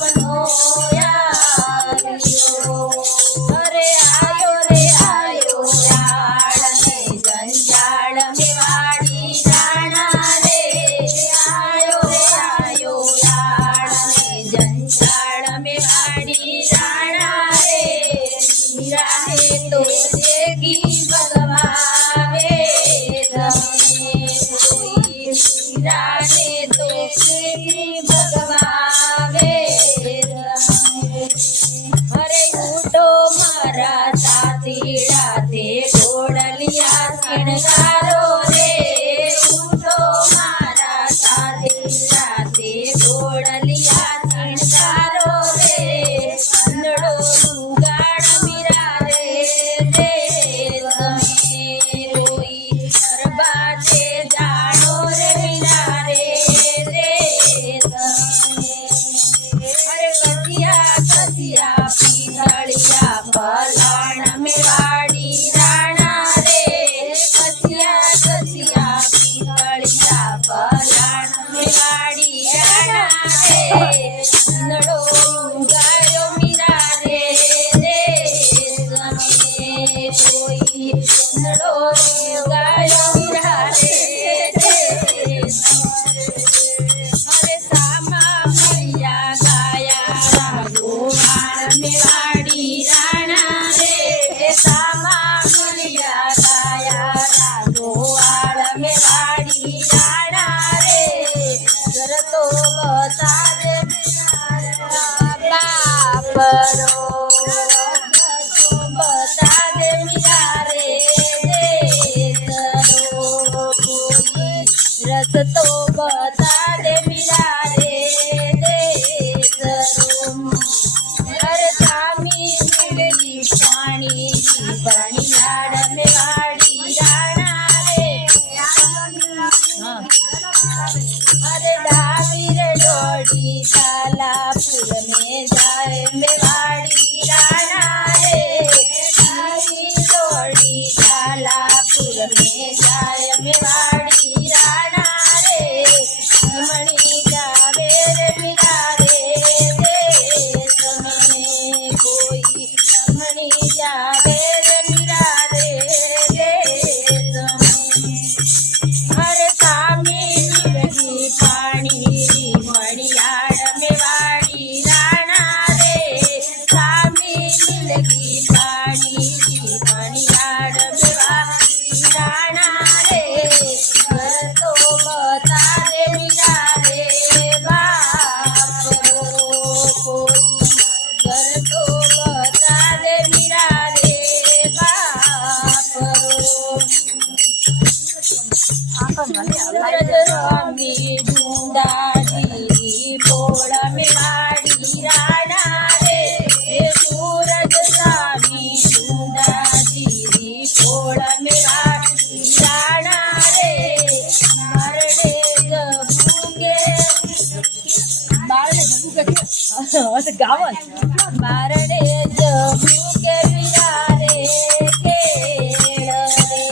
સપનો આવ્યો અરે આયો રે આયો યાળ ને જંજાળ મેવાડી રાણા રે આયો રે આયો યાળ ને જંજાળ મેવાડી રાણા રે મીરાને તો દેખી ભગવાવે મીરાને તો દેખી ભગવાવે અરે ઉઠો મારા સાથી રાતે ઘોડલિયા શણગારો રે ઉઠો મારા સાથી રાતે ઘોડલિયા શણગારો રે અંધડો લુગાડ મીરા રે તમે રોઈ ગરબાતે જાણો રે મીરા રે અરે કસિયા કસિયા પીતળિયા પલાણ મેવાડી રાણા રે કસિયા કસિયા પીતળિયા પલાણ મેવાડી રાણા રે અંધડો ગાયો મીરા રે તમે કોઈ અંધડો ગાયો મીરા રે અરે સામા મળ્યા ગાયા ગોવાળ મેવાડી રાણા રે સામા મળ્યા ગાયા ગોવાળ મેવાડી રાણા રે જરતો બતા દે બાપરો બતા દે મીરા રે રસતો બતા દે મીરા રે હર સામી મિલની પાણી પાણીયાળ મેવાડી રાણા રે અરે ડાબી રે દોડી કાલાપુર में जाए मेवाड़ी राणा रे ડાબી દોડી કાલાપુર में जाए मेवाड़ी राणा रे મણી જાવે રે મીરા રે તમે કોઈ મણી જાવે રે મીરા રે તમે હર સામી મિલની પાણી મળિયાળ મેવાડી રાણા રે સામી મિલની પાણી મળિયાળ મેવાડી રાણા રે ઘર તો બતા દે મીરા રે બાપરો કોઈ ઘર તો બતા દે મીરા રે બાપરો સ્વામી ઢૂંઢાજી બોળ મેવાડી રાણા રે સૂરજ સ્વામી ઢૂંઢાજી બોળ મેવાડી રાણા રે મારડે જબુગે ગાવન મારડે જબુગે મીરા રે કેળ રે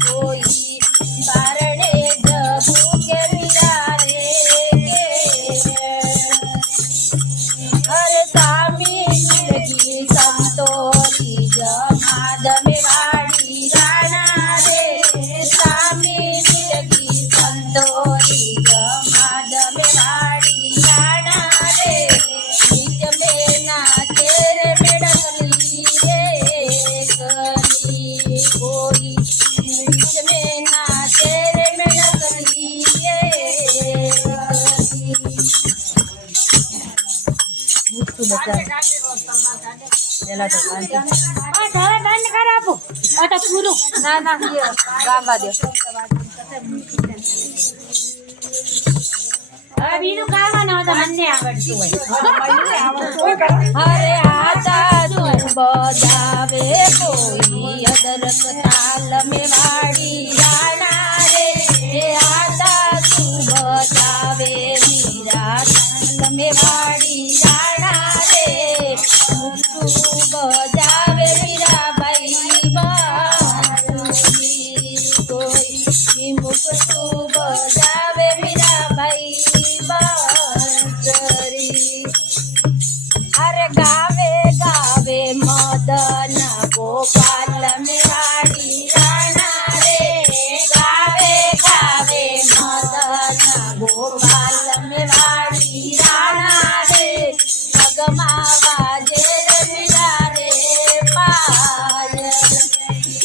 કોઈ બારડે જબુગે મીરા રે હર સામી મિલકી સંતોષી જમાદ મેવાડી રાણા રે સામી મિલકી સંતોષી જમાદ મેવાડી રાણા રે નીચ में नाचे रे मेडकली रे कली कोई નીચ में नाचे रे मेडकली रे પેલા તો શાંતિ હવે બંધ કર આપો આ તો પૂરું ના ના ગાવા દો હવે બીજું ગાવાનું તો મને આવડતું હોય હરે આતા તું બજાવે કોઈ અદરક તાલ મેવાડી રાણા રે આતા તું બજાવે મીરા તાલ મેવાડી રાણા રે તું બજાવે મીરાબાઈ બાંસુરી કોઈ મુકતું બજાવે મીરાબાઈ બાંસુરી ગાવે ગાવે મદન ગોપાલ મેવાડી રાણા રે ગાવે ગાવે મદન ગોપાલ મેવાડી રાણા રે પગમાં વાજે રે મીરા રે પાયલ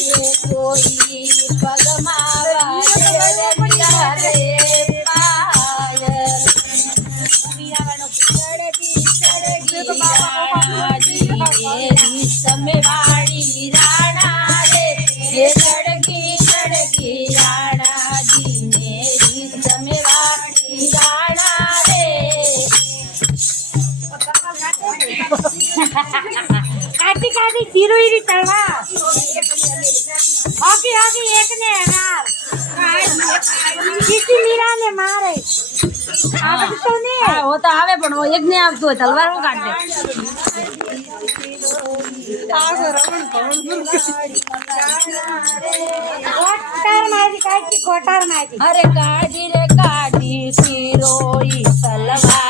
એ કોઈ પગમાં વાજે રે મીરા રે પાયલ મેવાડી રાણા રે ये चढ़गी चढ़गी राणा जी मेरी मेवाड़ी राणा रे કાઢી કાઢી જીરું ઈરી તળવા હોકી હોકી એકને હાર કીટી મીરાને મારે આવડતું તો ને હા वो तो आवे पण वो एक ने आवतो હોય તલવાર હું કાઢ દે કોટાર મારી કાઢી કોટાર મારી અરે કાઢી રે કાઢી શિરોઈ સલવાર